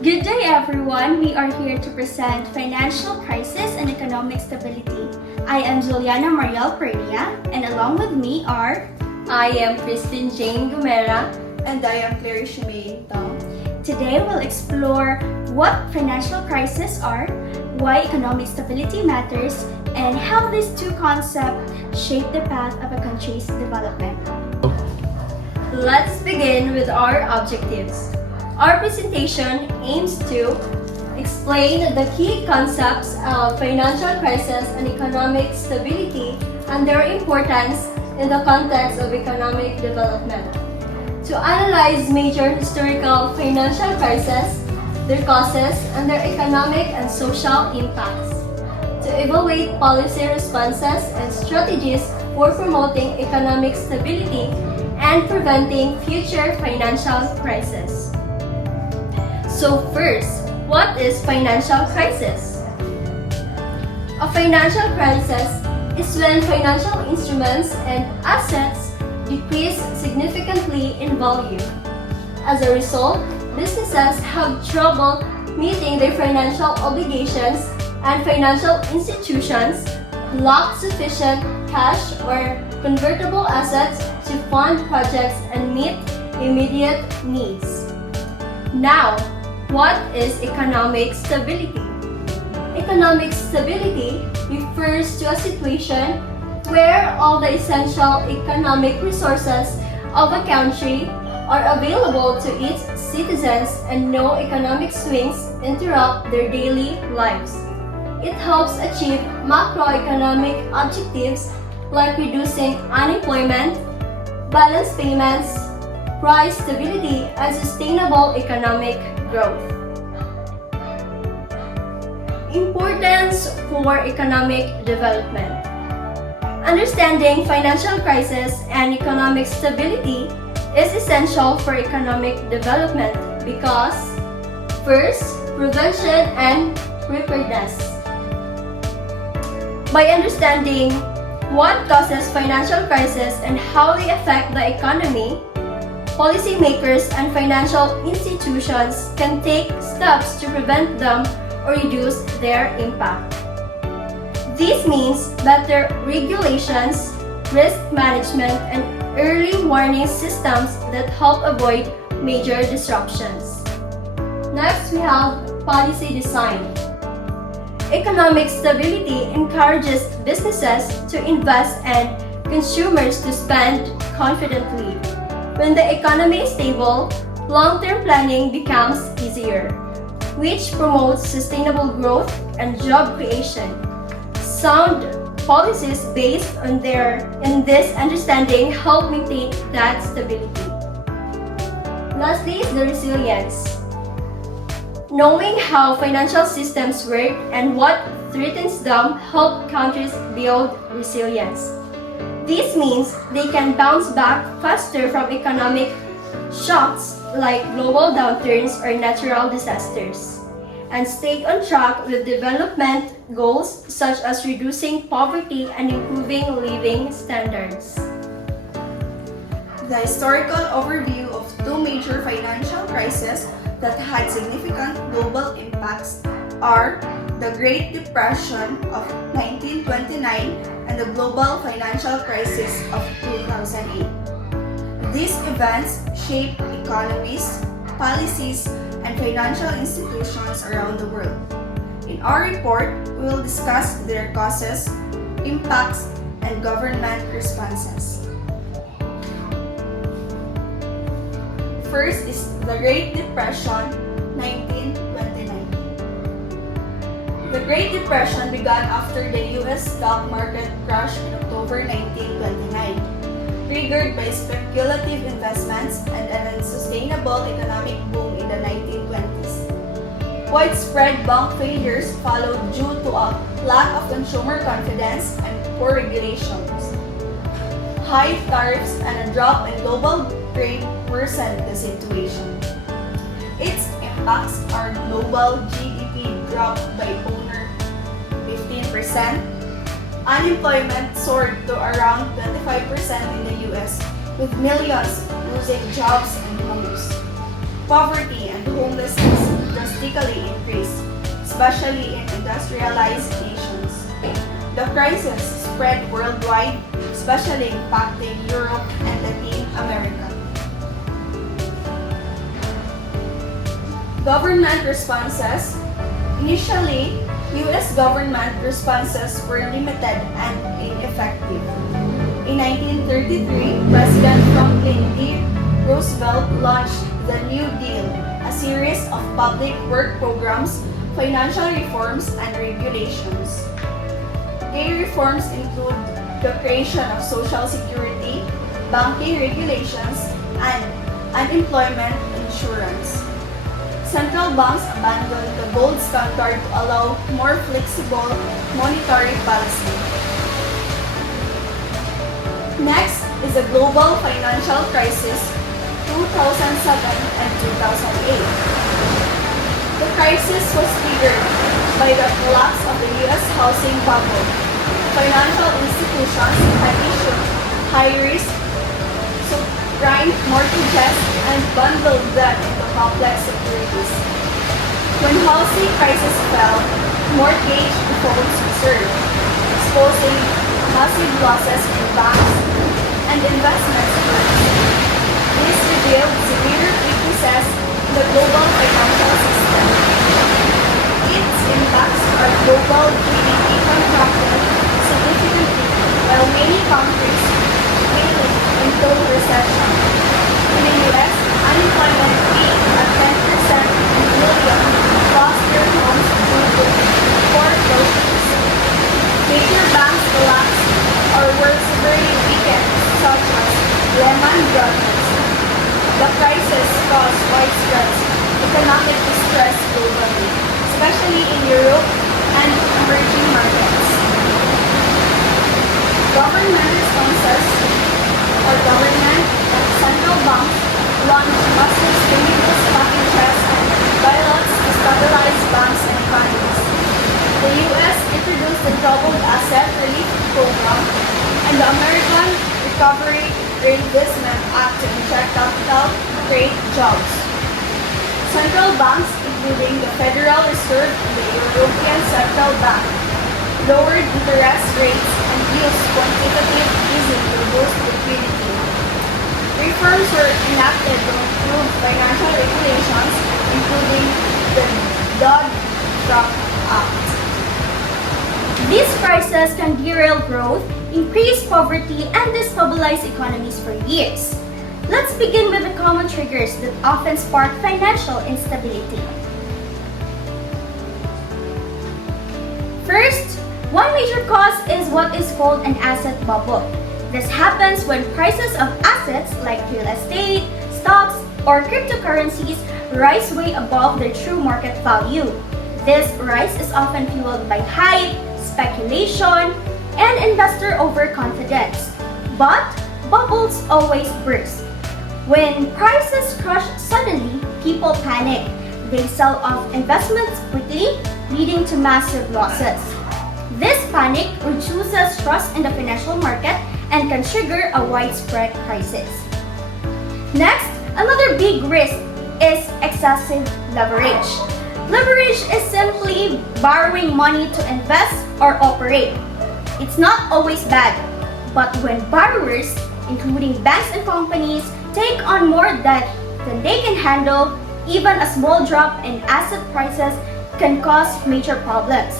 Good day, everyone. We are here to present financial crisis and economic stability. I am Juliana Mariel Pernia, and along with me are I am Christine Jane Gomera. And I am Claire Shumei Intong. Today we'll explore what financial crises are, why economic stability matters, and how these two concepts shape the path of a country's development. Let's begin with our objectives. Our presentation aims to explain the key concepts of financial crisis and economic stability and their importance in the context of economic development. To analyze major historical financial crises, their causes, and their economic and social impacts. To evaluate policy responses and strategies for promoting economic stability and preventing future financial crises. So first, what is financial crisis? A financial crisis is when financial instruments and assets decrease significantly in value. As a result, businesses have trouble meeting their financial obligations and financial institutions lack sufficient cash or convertible assets to fund projects and meet immediate needs. Now, what is economic stability? Economic stability refers to a situation where all the essential economic resources of a country are available to its citizens and no economic swings interrupt their daily lives. It helps achieve macroeconomic objectives like reducing unemployment, balanced payments, price stability, and sustainable economic growth. Importance for economic development. Understanding financial crisis and economic stability is essential for economic development because, first, prevention and preparedness. By understanding what causes financial crisis and how they affect the economy, policymakers and financial institutions can take steps to prevent them or reduce their impact. This means better regulations, risk management, and early warning systems that help avoid major disruptions. Next, we have policy design. Economic stability encourages businesses to invest and consumers to spend confidently. When the economy is stable, long-term planning becomes easier, which promotes sustainable growth and job creation. Sound policies based on this understanding help maintain that stability. Lastly is the resilience. Knowing how financial systems work and what threatens them help countries build resilience. This means they can bounce back faster from economic shocks like global downturns or natural disasters, and stay on track with development goals such as reducing poverty and improving living standards. The historical overview of two major financial crises that had significant global impacts are the Great Depression of 1929 and the global financial crisis of 2008. These events shaped economies, policies, and financial institutions around the world. In our report, we will discuss their causes, impacts, and government responses. First is the Great Depression, 1929. The Great Depression began after the U.S. stock market crash in October 1929, triggered by speculative investments and an unsustainable economic boom in the 1920s. Widespread bank failures followed due to a lack of consumer confidence and poor regulations. High tariffs and a drop in global trade worsened the situation. Its impacts are global GDP dropped by over 15%, unemployment soared to around 25% in the US, with millions losing jobs and homes. Poverty and homelessness drastically increased, especially in industrialized nations. The crisis spread worldwide, especially impacting Europe and Latin America. Government responses. Initially, U.S. government responses were limited and ineffective. In 1933, President Franklin D. Roosevelt launched the New Deal, a series of public work programs, financial reforms, and regulations. Key reforms include the creation of Social Security, banking regulations, and unemployment insurance. Central banks abandoned the gold standard to allow more flexible monetary policy. Next is the global financial crisis, 2007 and 2008. The crisis was triggered by the collapse of the U.S. housing bubble. Financial institutions had issued high-risk subprime mortgages and bundled them into complex securities. When housing prices fell, mortgage defaults surged, exposing massive losses in banks and investment firms. This revealed severe weaknesses in the global financial system. Its impacts are global GDP contracted significantly, while many countries failing into recession. In the U.S., unemployment peaked at 10% and millions lost their homes due to foreclosures. Major banks collapsed or were severely weakened, such as Lehman Brothers. The crisis caused widespread economic distress globally, especially in Europe and emerging markets. Government responses, or government and central banks, launched massive stimulus packages and bailouts to stabilize banks and economies. The U.S. introduced the Troubled Asset Relief Program and the American Recovery Reinvestment Act to inject capital to create jobs. Central banks, including the Federal Reserve and the European Central Bank, lowered interest rates and used quantitative easing to boost liquidity. Reforms were enacted to improve financial regulations, including the Dodd-Frank Act. These crises can derail growth, increase poverty, and destabilize economies for years. Let's begin with the common triggers that often spark financial instability. First, one major cause is what is called an asset bubble. This happens when prices of assets like real estate, stocks, or cryptocurrencies rise way above their true market value. This rise is often fueled by hype, speculation, and investor overconfidence. But bubbles always burst. When prices crash suddenly, people panic. They sell off investments quickly, leading to massive losses. This panic reduces trust in the financial market and can trigger a widespread crisis. Next, another big risk is excessive leverage. Leverage is simply borrowing money to invest or operate. It's not always bad, but when borrowers, including banks and companies, take on more debt than they can handle, even a small drop in asset prices can cause major problems.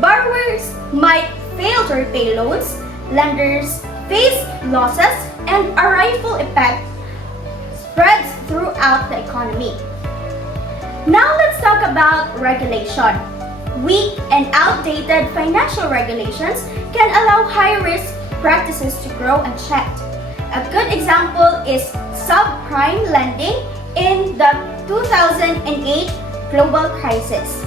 Borrowers might fail to repay loans, lenders face losses, and a ripple effect spreads throughout the economy. Now let's talk about regulation. Weak and outdated financial regulations can allow high-risk practices to grow unchecked. A good example is subprime lending in the 2008 global crisis.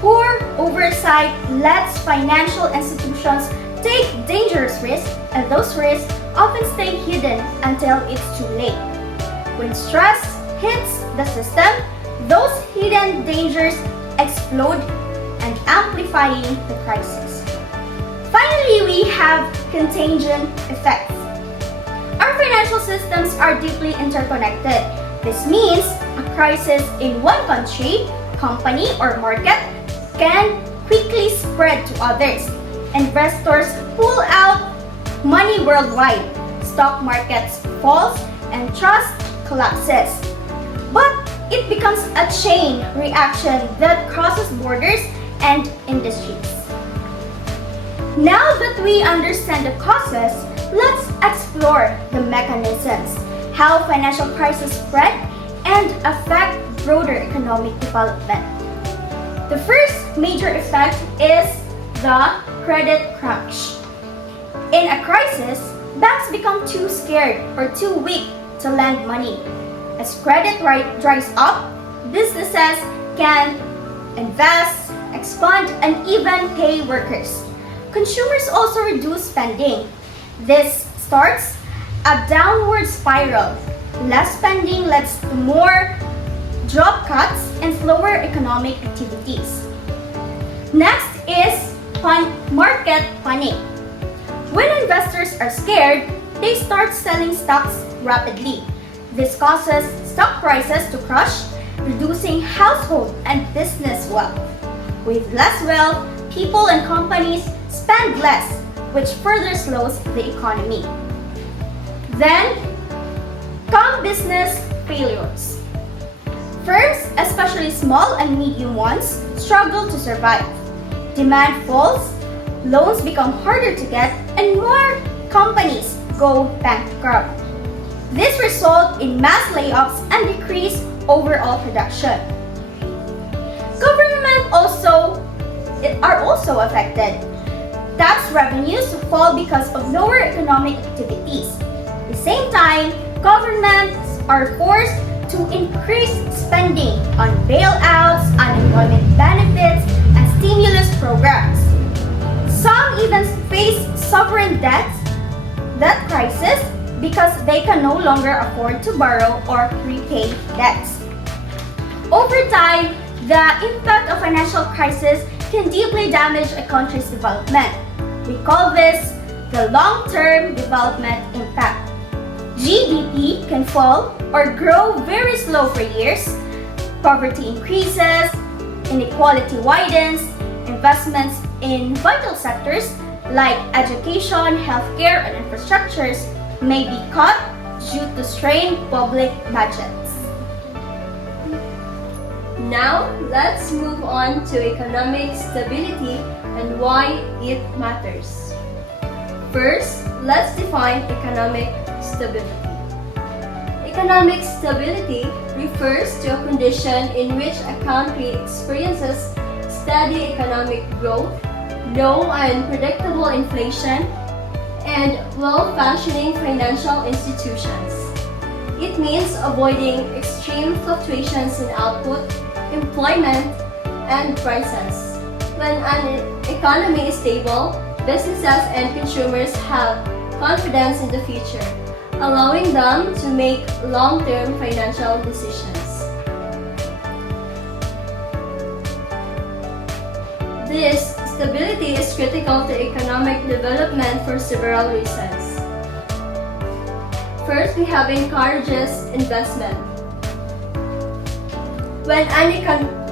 Poor oversight lets financial institutions take dangerous risks, and those risks often stay hidden until it's too late. When stress hits the system, those hidden dangers explode and amplifying the crisis. Finally, we have contagion effects. Our financial systems are deeply interconnected. This means a crisis in one country company or market can quickly spread to others. Investors pull out money worldwide. Stock markets falls and trust collapses. But it becomes a chain reaction that crosses borders and industries. Now that we understand the causes, let's explore the mechanisms, how financial crises spread and affect broader economic development. The first major effect is the credit crunch. In a crisis, banks become too scared or too weak to lend money. As credit dries up, businesses can invest, expand, and even pay workers. Consumers also reduce spending. This starts a downward spiral. Less spending leads to more job cuts and slower economic activities. Next is market panic. When investors are scared, they start selling stocks rapidly. This causes stock prices to crash, reducing household and business wealth. With less wealth, people and companies spend less, which further slows the economy. Then come business failures. Firms, especially small and medium ones, struggle to survive. Demand falls, loans become harder to get, and more companies go bankrupt. This results in mass layoffs and decreased overall production. Government are also affected. Tax revenues fall because of lower economic activities. At the same time, governments are forced to increase spending on bailouts, unemployment benefits, and stimulus programs. Some even face sovereign debt crisis because they can no longer afford to borrow or repay debts. Over time, the impact of financial crisis can deeply damage a country's development. We call this the long-term development impact. GDP can fall or grow very slow for years, poverty increases, inequality widens, investments in vital sectors like education, healthcare, and infrastructures may be cut due to strained public budgets. Now, let's move on to economic stability and why it matters. First, let's define economic stability. Economic stability refers to a condition in which a country experiences steady economic growth, low and predictable inflation, and well-functioning financial institutions. It means avoiding extreme fluctuations in output, employment, and prices. When an economy is stable, businesses and consumers have confidence in the future, allowing them to make long-term financial decisions. This stability is critical to economic development for several reasons. First, we have encourages investment. When an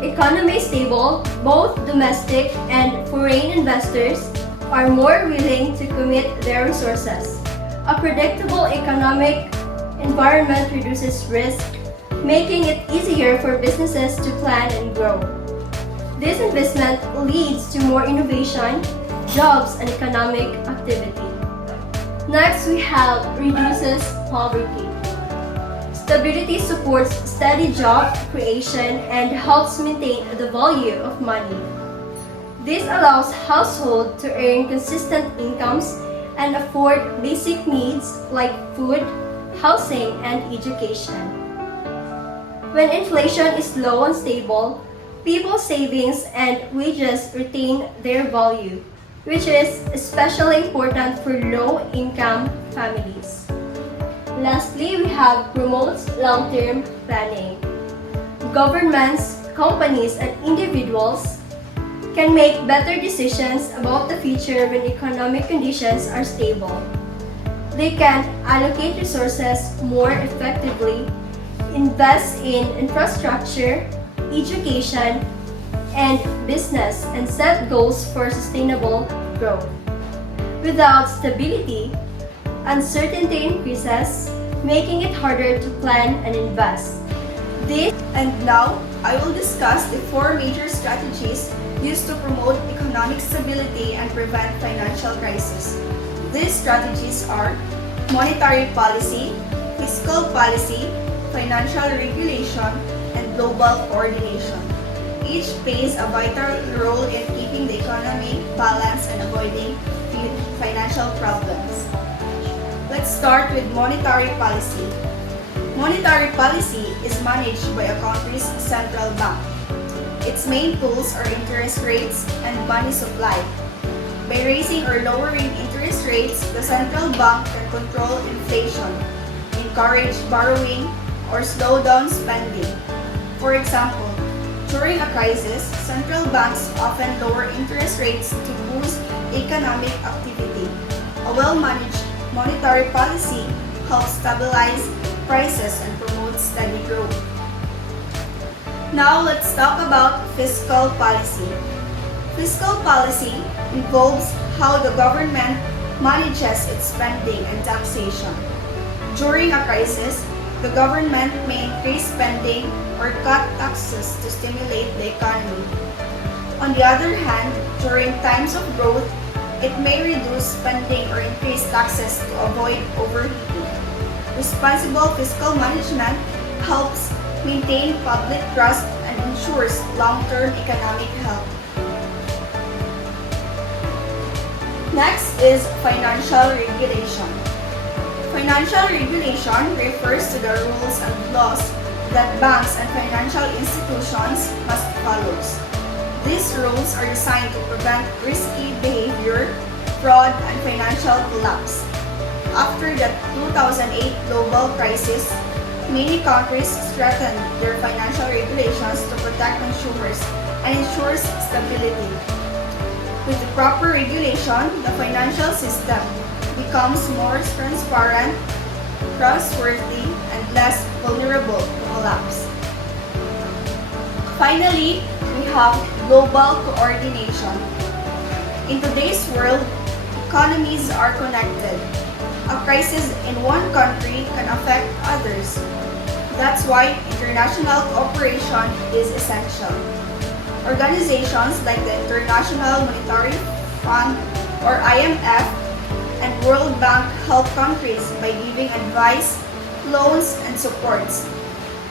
economy is stable, both domestic and foreign investors are more willing to commit their resources. A predictable economic environment reduces risk, making it easier for businesses to plan and grow. This investment leads to more innovation, jobs, and economic activity. Next, we have reduces poverty. Stability supports steady job creation and helps maintain the value of money. This allows households to earn consistent incomes and afford basic needs like food, housing, and education. When inflation is low and stable, people's savings and wages retain their value, which is especially important for low-income families. Lastly, we have promotes long-term planning. Governments, companies, and individuals can make better decisions about the future when economic conditions are stable. They can allocate resources more effectively, invest in infrastructure, education, and business and set goals for sustainable growth. Without stability, uncertainty increases, making it harder to plan and invest. And now, I will discuss the four major strategies used to promote economic stability and prevent financial crisis. These strategies are monetary policy, fiscal policy, financial regulation, and global coordination. Each plays a vital role in keeping the economy balanced and avoiding financial problems. Let's start with monetary policy. Monetary policy is managed by a country's central bank. Its main tools are interest rates and money supply. By raising or lowering interest rates, the central bank can control inflation, encourage borrowing, or slow down spending. For example, during a crisis, central banks often lower interest rates to boost economic activity. A well-managed monetary policy helps stabilize prices and promote steady growth. Now let's talk about fiscal policy. Fiscal policy involves how the government manages its spending and taxation. During a crisis, the government may increase spending or cut taxes to stimulate the economy. On the other hand, during times of growth, it may reduce spending or increase taxes to avoid overheating. Responsible fiscal management helps maintain public trust and ensures long-term economic health. Next is financial regulation. Financial regulation refers to the rules and laws that banks and financial institutions must follow. These rules are designed to prevent risky behavior, fraud, and financial collapse. After the 2008 global crisis, many countries strengthened their financial regulations to protect consumers and ensure stability. With the proper regulation, the financial system becomes more transparent, trustworthy, and less vulnerable to collapse. Finally, we have global coordination. In today's world, economies are connected. A crisis in one country can affect others. That's why international cooperation is essential. Organizations like the International Monetary Fund or IMF and World Bank help countries by giving advice, loans, and supports.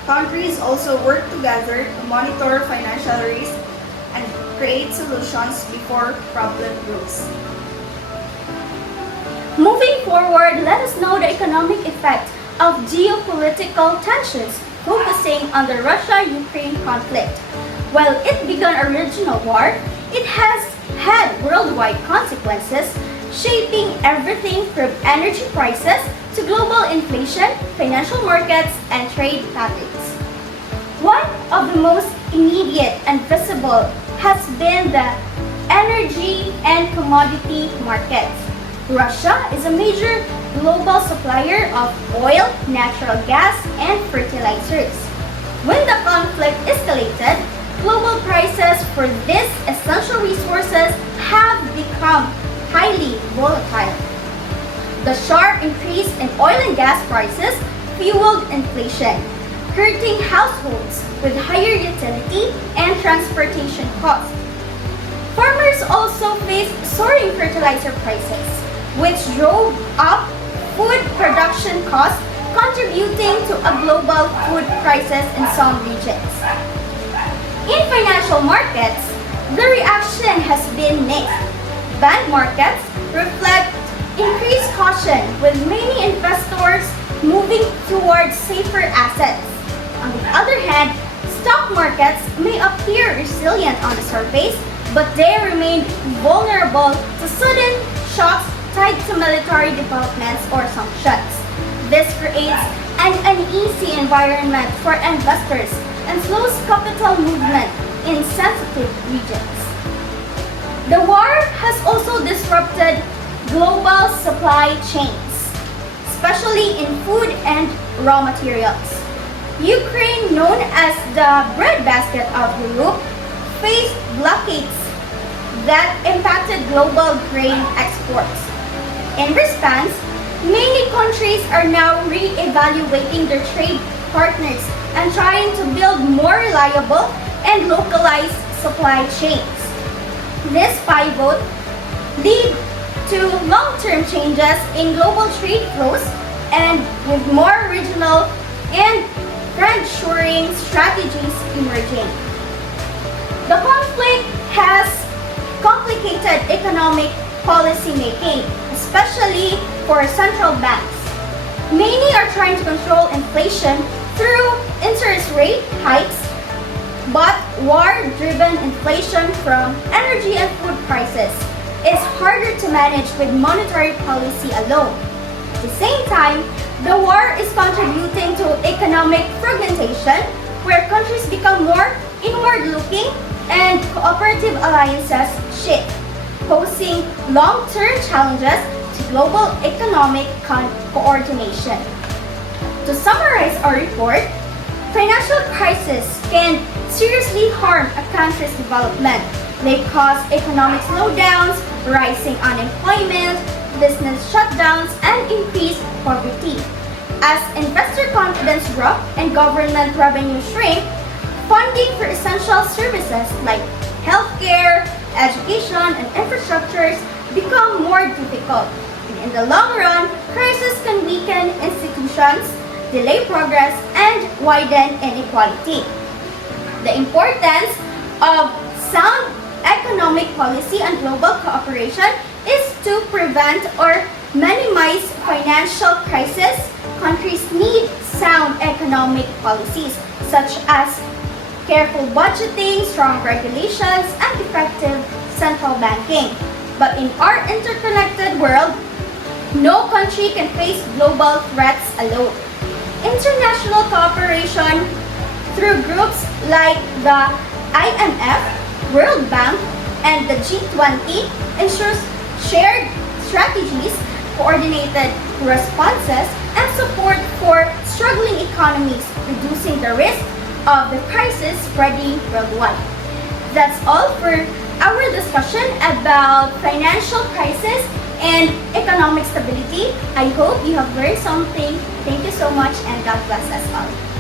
Countries also work together to monitor financial risk and create solutions before problem grows. Moving forward, let us know the economic effect of geopolitical tensions, focusing on the Russia-Ukraine conflict. While it began a regional war, it has had worldwide consequences, shaping everything from energy prices to global inflation, financial markets, and trade patterns. One of the most immediate and visible has been the energy and commodity markets. Russia is a major global supplier of oil, natural gas, and fertilizers. When the conflict escalated, global prices for these essential resources have become highly volatile. The sharp increase in oil and gas prices fueled inflation, hurting households with higher utility and transportation costs. Farmers also faced soaring fertilizer prices, which drove up food production costs, contributing to a global food crisis in some regions. In financial markets, the reaction has been mixed. Bond markets reflect increased caution, with many investors moving towards safer assets. On the other hand, stock markets may appear resilient on the surface, but they remain vulnerable to sudden shocks tied to military developments or sanctions. This creates an uneasy environment for investors and slows capital movement in sensitive regions. The war has also disrupted global supply chains, especially in food and raw materials. Ukraine known as the breadbasket of Europe, faced blockades that impacted global grain exports. In response, many countries are now re-evaluating their trade partners and trying to build more reliable and localized supply chains. This pivot lead to long-term changes in global trade flows and with more regional and friend-shoring strategies emerging. The conflict has complicated economic policy making, especially for central banks. Many are trying to control inflation through interest rate hikes, but war-driven inflation from energy and food prices is harder to manage with monetary policy alone. At the same time, the war is contributing to economic fragmentation, where countries become more inward-looking and cooperative alliances shift, posing long-term challenges to global economic coordination. To summarize our report, financial crises can seriously harm a country's development. They cause economic slowdowns, rising unemployment, business shutdowns, and increased poverty. As investor confidence drops and government revenue shrink, funding for essential services like healthcare, education, and infrastructures become more difficult. And in the long run, crisis can weaken institutions, delay progress, and widen inequality. The importance of sound economic policy and global cooperation is to prevent or minimize financial crisis. Countries need sound economic policies such as careful budgeting, strong regulations, and effective central banking. But in our interconnected world, no country can face global threats alone. International cooperation through groups like the IMF, World Bank, and the G20 ensures shared strategies, coordinated responses, and support for struggling economies, reducing the risk of the crisis spreading worldwide. That's all for our discussion about financial crisis and economic stability. I hope you have learned something. Thank you so much and God bless us all.